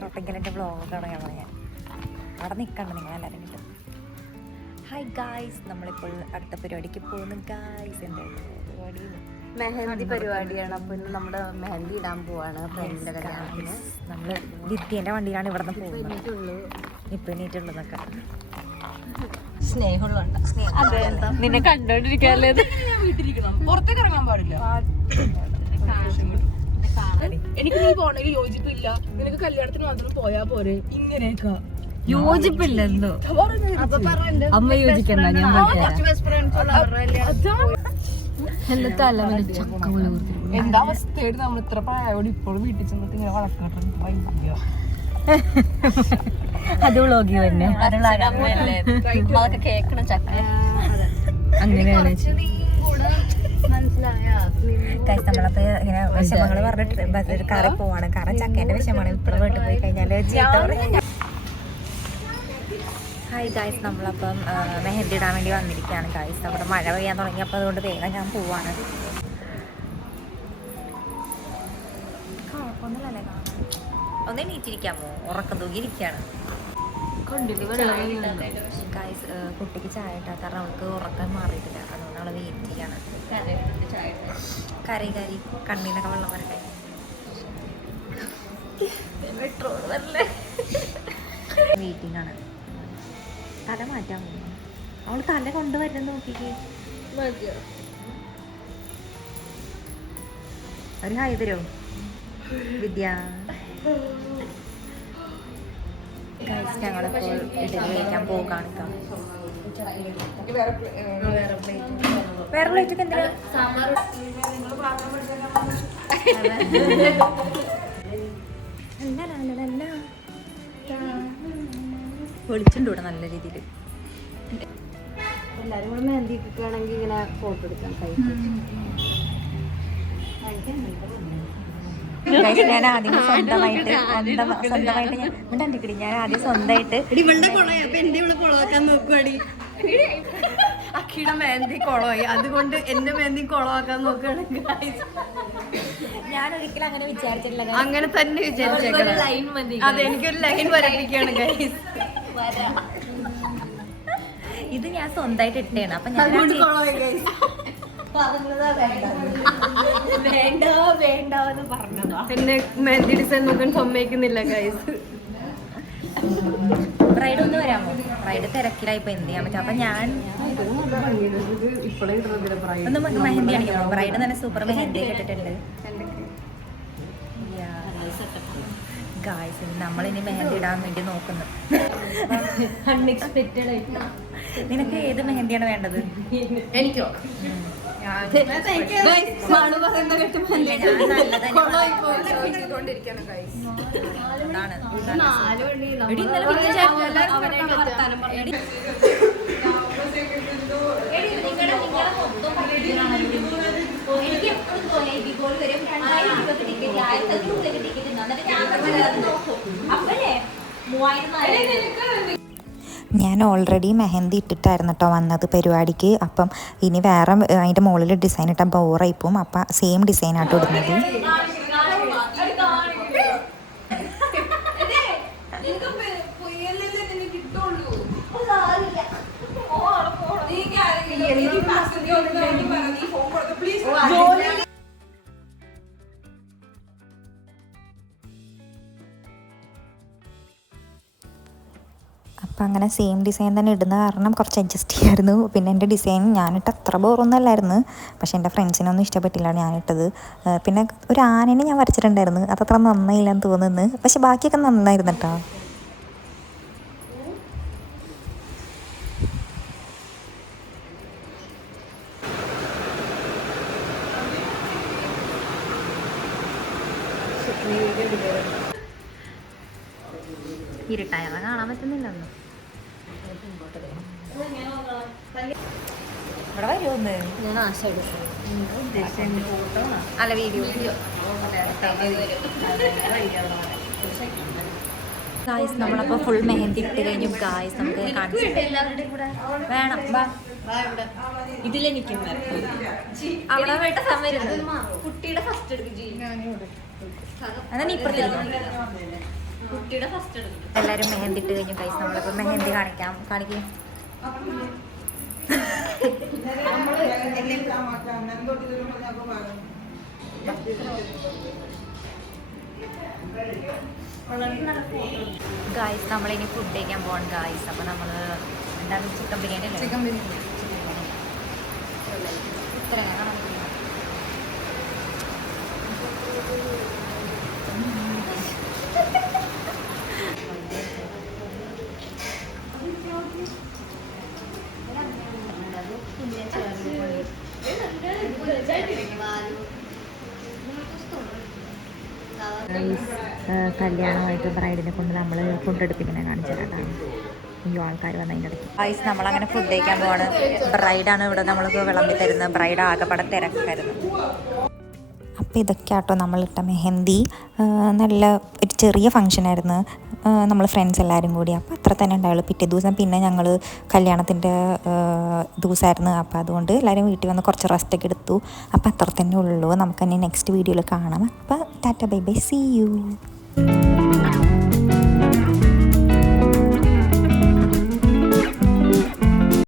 തൊട്ടക്കലിൻ്റെ വ്ളോഗാണ് ഞാൻ അവിടെ നിൽക്കണ്ട നിങ്ങളെല്ലാവരും കിട്ടും. ഹായ് ഗായ്സ്, നമ്മളിപ്പോൾ അടുത്ത പരിപാടിക്ക് പോകുന്നു ഗായ്സ്. എന്തായിരുന്നു പരിപാടി? മെഹന്തി പരിപാടിയാണ്. അപ്പോൾ ഇന്ന് നമ്മുടെ മെഹന്തി ഇടാൻ പോവാണ് ഫ്രണ്ടിൻ്റെ കല്യാണത്തിന്. നമ്മൾ വിദ്യേൻ്റെ വണ്ടിയിലാണ് ഇവിടെ നിന്ന് പോകുന്നത്. ഇപ്പം എണീറ്റുള്ളതൊക്കെ സ്നേഹമുള്ള നിന്നെ കണ്ടോണ്ടിരിക്കാല്ലേ. പുറത്തേക്ക് ഇറങ്ങാൻ പാടില്ല. എനിക്ക് നീ പോണെങ്കിൽ യോജിപ്പില്ല. നിനക്ക് കല്യാണത്തിന് മാത്രം പോയാ പോരെ. ഇങ്ങനെയൊക്കെ യോജിപ്പില്ലെന്തോ അമ്മ യോജിക്കണ്ട. ഞാൻ എന്താ അവസ്ഥയായിട്ട് നമ്മൾ ഇത്ര പ്രായോട് ഇപ്പോഴും വീട്ടിൽ ചെന്നിട്ട് ഇങ്ങനെ വളർത്തിട്ട് അത് വ്ളോഗി തന്നെ അതൊക്കെ കേക്കണം ചക്ക. അങ്ങനെയാണ് നമ്മളപ്പോ ഇങ്ങനെ വിഷമങ്ങൾ പറഞ്ഞിട്ട് കാറിൽ പോവാണ്. കാരണം ചക്കേന്റെ വിഷമാണ്. ഇപ്പോഴും വീട്ടിൽ പോയി കഴിഞ്ഞാല് ചീത്ത. ഹായ് ഗായ്സ്, നമ്മളപ്പം മെഹന്തി ഇടാൻ വേണ്ടി വന്നിരിക്കുകയാണ് ഗായ്സ്. അവിടെ മഴ പെയ്യാൻ തുടങ്ങിയപ്പോൾ അതുകൊണ്ട് വേഗം ഞാൻ പോവാണ്. കുഴപ്പമൊന്നുമില്ലല്ലേ കാണാൻ. ഒന്നേ നീറ്റിരിക്കാമോ? ഉറക്കം തൂങ്ങിയിരിക്കുകയാണ് ഗായ്സ്. കുട്ടിക്ക് ചായ ഇട്ടാ കാരണം അവൾക്ക് ഉറക്കം മാറിയിട്ടില്ല. അതുകൊണ്ട് അവള് വെയിറ്റ് ചെയ്യാണ്. കറി കണ്ണീന്നൊക്കെ വെള്ളം വരട്ടെ. വെയിറ്റിംഗ് ആണ്. തല മാറ്റാൻ പോകുന്നു. അവള് തല കൊണ്ടുവരുന്നത് നോക്കിക്കേ. ഒരു ഹായ് തരുമോ വിദ്യ? ഞങ്ങളിപ്പോൾ ഇഡലി കഴിക്കാൻ പോകാണ്. വേറെ പ്ലേറ്റൊക്കെ എന്തിനാ? പൊളിച്ചുണ്ട് ഇവിടെ നല്ല രീതിയിൽ. എല്ലാരും കൂടെ മെഹന്തി ഇട്ടിട്ടാണെങ്കിൽ ഇങ്ങനെ ഫോട്ടോ എടുക്കാൻ ഞാൻ ആദ്യം സ്വന്തമായിട്ട് ഞാൻ ആദ്യം സ്വന്തമായിട്ട് കൊളവാക്കാൻ നോക്കുവാടി. അക്കിയുടെ മെഹന്തി കൊളമായി, അതുകൊണ്ട് എന്റെ മെഹന്തി കൊളവാക്കാൻ നോക്കുകയാണ്. ഞാൻ ഒരിക്കലും അങ്ങനെ വിചാരിച്ചിട്ടില്ല. അങ്ങനെ തന്നെ വിചാരിച്ചേക്കണം. അതെ, എനിക്കൊരു ലൈൻ വരപ്പിക്കുകയാണ് ഗൈസ്. ഇത് ഞാൻ സ്വന്തമായിട്ട് ഇട്ടേണ്. അപ്പൊ ഞാൻ വേണ്ടെന്ന് പറഞ്ഞതാ. എന്നെ മെഹന്തി ഡിസൈൻ നോക്കാൻ സമ്മതിക്കുന്നില്ല ഗൈസ്. ബ്രൈഡ് ഒന്ന് വരാമോ? ബ്രൈഡ് തിരക്കിലായിപ്പോ എന്ത് ചെയ്യാൻ പറ്റും. അപ്പൊ ഞാൻ ഒന്ന് മെഹന്തി അടിക്കാമോ? ബ്രൈഡ് നല്ല സൂപ്പർ മെഹന്തി ഇട്ടിട്ടുണ്ട് ഗായ്സ്. നമ്മളിനി മെഹന്തി ഇടാൻ വേണ്ടി നോക്കുന്നു. അൺഎക്സ്പെക്റ്റഡ് ആയിട്ട്. നിനക്ക് ഏത് മെഹന്തിയാണ് വേണ്ടത്? എനിക്കോ? ഞാൻ ഓൾറെഡി മെഹന്തി ഇട്ടിട്ടായിരുന്നു കേട്ടോ വന്നത് പരിപാടിക്ക്. അപ്പം ഇനി വേറെ അതിൻ്റെ മുകളിൽ ഡിസൈൻ ഇട്ടാൽ ബോറായി പോവും. അപ്പം സെയിം ഡിസൈനാട്ടോ ഇടുന്നത്. അപ്പം അങ്ങനെ സെയിം ഡിസൈൻ തന്നെ ഇടുന്ന കാരണം കുറച്ച് അഡ്ജസ്റ്റ് ചെയ്യായിരുന്നു. പിന്നെ എൻ്റെ ഡിസൈൻ ഞാനിട്ട് അത്ര ബോറൊന്നും അല്ലായിരുന്നു. പക്ഷേ എൻ്റെ ഫ്രണ്ട്സിനൊന്നും ഇഷ്ടപ്പെട്ടില്ല ഞാനിട്ടത്. പിന്നെ ഒരു ആനേനെ ഞാൻ വരച്ചിട്ടുണ്ടായിരുന്നു. അതത്ര നന്നായില്ലെന്ന് തോന്നുന്നു. പക്ഷെ ബാക്കിയൊക്കെ നന്നായിരുന്നു കേട്ടോ. ഇരുട്ടായവ കാണാൻ പറ്റുന്നില്ലെന്ന്. ഇവിടെ വരുമോന്ന് ഞാൻ ആശ അല്ല വീഡിയോ. ഗായ്സ് നമ്മളപ്പോൾ ഫുൾ മെഹന്തി ഇട്ട് കഴിഞ്ഞു ഗായ്സ്. നമുക്ക് കാണിച്ചു വേണം. ഇതിലെനിക്ക് അവിടെ വേണ്ട സമയം കുട്ടിയുടെ ഫസ്റ്റ് എടുക്കും അതാ നീ കുട്ടിയുടെ ഫസ്റ്റ് എടുക്കും. എല്ലാവരും മെഹന്തി ഇട്ട് കഴിഞ്ഞു കൈസ്. നമ്മളിപ്പോൾ മെഹന്തി കാണിക്കും. ഗായ്സ് നമ്മളിനി ഫുഡ് കഴിക്കാൻ പോകണം ഗായ്സ്. അപ്പോൾ നമ്മൾ എന്താണ് ചിക്കൻ ബിരിയാണി അല്ലേ? ചിക്കൻ ബിരിയാണി ഇത്ര കാണാൻ കല്യാണമായിട്ട് ബ്രൈഡിനെ കൊണ്ട് നമ്മൾ ഫുഡ് എടുപ്പിക്കുന്നത് കാണിച്ചു തരാം. ഈ ആൾക്കാർ വന്നതിൻ്റെ ഇടയ്ക്ക് ഗൈസ് നമ്മളങ്ങനെ ഫുഡ് കഴിക്കാൻ പോവാണ്. ബ്രൈഡാണ് ഇവിടെ നമ്മൾക്ക് വിളമ്പി തരുന്നത്. ബ്രൈഡ് ആകെപ്പാടെ തിരക്കായിരുന്നു. അപ്പോൾ ഇതൊക്കെ ആട്ടോ നമ്മളിട്ട മെഹന്തി. നല്ല ഒരു ചെറിയ ഫങ്ഷനായിരുന്നു. നമ്മൾ ഫ്രണ്ട്സ് എല്ലാവരും കൂടി. അപ്പോൾ അത്ര തന്നെ ഉണ്ടാവുള്ളൂ. പിറ്റേ ദിവസം പിന്നെ ഞങ്ങൾ കല്യാണത്തിൻ്റെ ദിവസമായിരുന്നു. അപ്പോൾ അതുകൊണ്ട് എല്ലാവരും വീട്ടിൽ വന്ന് കുറച്ച് റെസ്റ്റൊക്കെ എടുത്തു. അപ്പോൾ അത്ര തന്നെ ഉള്ളൂ. നമുക്ക് തന്നെ നെക്സ്റ്റ് വീഡിയോയിൽ കാണാം. അപ്പോൾ tata bye bye, see U.